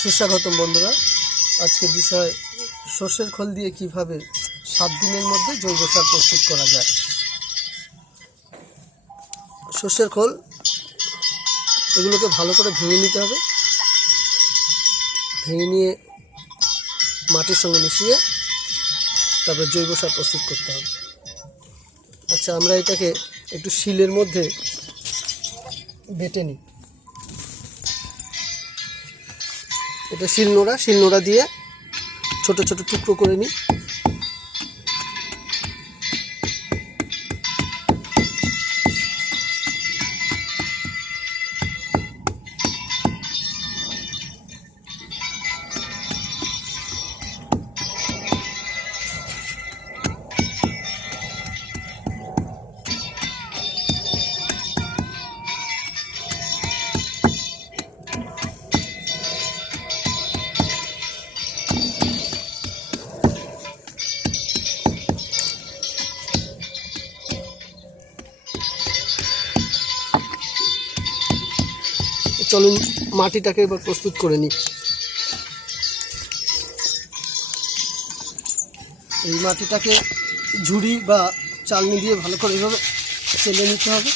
সুস্বাগতম বন্ধুরা। আজকের বিষয় সর্ষের খোল দিয়ে কীভাবে সাত দিনের মধ্যে জৈব সার প্রস্তুত করা যায়। সর্ষের খোল, এগুলোকে ভালো করে ভেঙে নিতে হবে। ভেঙে নিয়ে মাটির সঙ্গে মিশিয়ে তারপর জৈব সার প্রস্তুত করতে হবে। আচ্ছা আমরা এটাকে একটু শিলের মধ্যে বেটে নিই। এটা শিলনোড়া শিলনোড়া দিয়ে ছোট ছোট টুকরো করে নিই। চলুন মাটিটাকে এবার প্রস্তুত করে নিই। এই মাটিটাকে ঝুড়ি বা চালনি দিয়ে ভালো করে এভাবে চেলে নিতে হবে।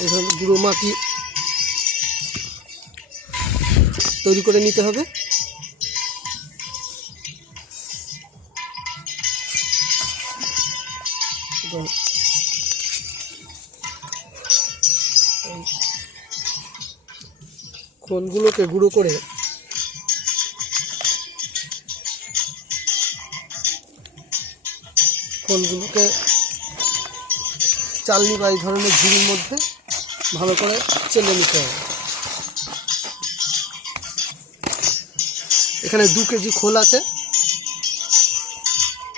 গুঁড়ো মাটি তৈরি করে নিতে হবে। খোলগুলোকে গুঁড়ো করে খোলগুলোকে চালনি বা এই ধরনের ঝুড়ির মধ্যে ভালো করে চেলে নিতে হবে। এখানে দু কেজি খোল আছে।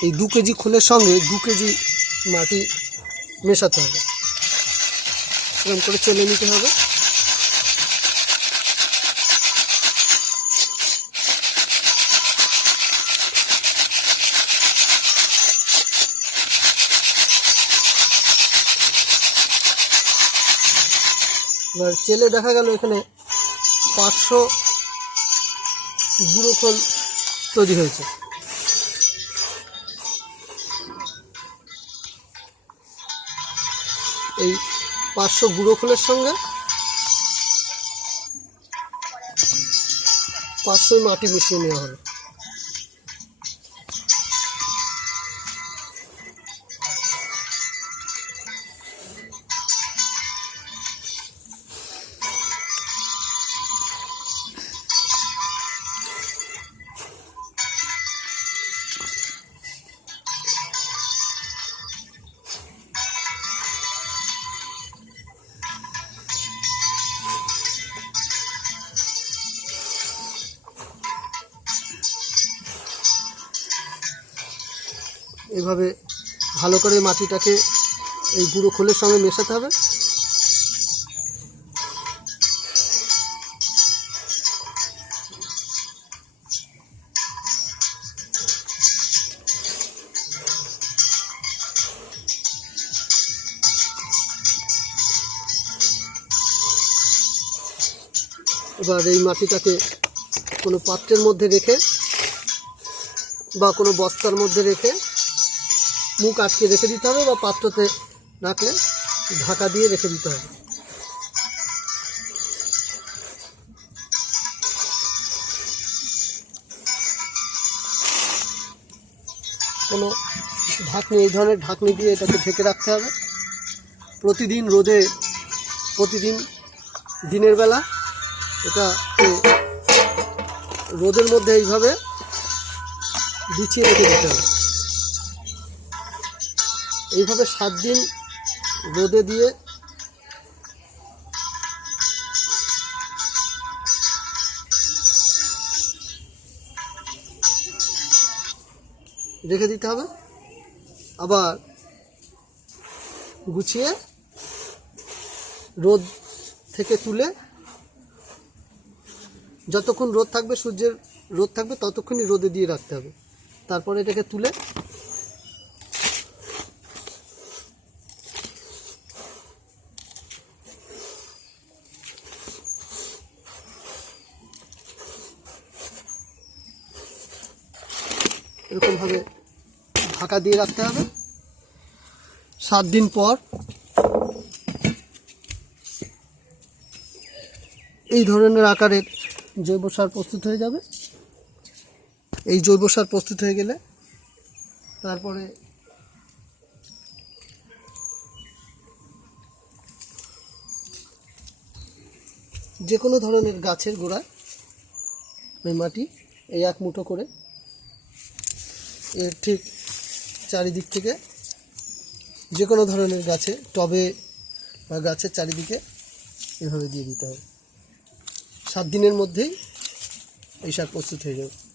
এই দু কেজি খোলের সঙ্গে দু কেজি মাটি মেশাতে হবে। এরকম করে চেলে নিতে হবে। এবার চেলে দেখা গেল এখানে পাঁচশো গুঁড়ো তৈরি হয়েছে। এই পাঁচশো গুঁড়ো সঙ্গে পাঁচশো মাটি মিশিয়ে নেওয়া হলো। এইভাবে ভালো করে মাটিটাকে এই গুঁড়ো খোলের সঙ্গে মেশাতে হবে। এবার এই মাটিটাকে কোনো পাত্রের মধ্যে রেখে বা কোনো বস্তার মধ্যে রেখে মুখ আটকে রেখে দিতে হবে বা পাত্রতে রাখলে ঢাকা দিয়ে রেখে দিতে হবে। কোনো ঢাকনি, এই ধরনের ঢাকনি দিয়ে এটাকে ঢেকে রাখতে হবে। প্রতিদিন রোদে, প্রতিদিন দিনের বেলা এটা রোদের মধ্যে এইভাবে বিছিয়ে রেখে দিতে হবে। এইভাবে সাত দিন রোদে দিয়ে রেখে দিতে হবে। আবার গুছিয়ে রোদ থেকে তুলে যতক্ষণ রোদ থাকবে, সূর্যের রোদ থাকবে, ততক্ষণই রোদে দিয়ে রাখতে হবে। তারপরে এটাকে তুলে এরকমভাবে ঢাকা দিয়ে রাখতে হবে। সাত দিন পর এই ধরনের আকারের জৈব সার প্রস্তুত হয়ে যাবে। এই জৈব সার প্রস্তুত হয়ে গেলে তারপরে যে কোনো ধরনের গাছের গোড়ায় মাটি এই এক মুঠো করে এর ঠিক চারিদিক থেকে যে কোনো ধরনের গাছে, টবে বা গাছের চারিদিকে এভাবে দিয়ে দিতে হবে সাত দিনের মধ্যেই এই শাক প্রস্তুত হয়ে যাবে।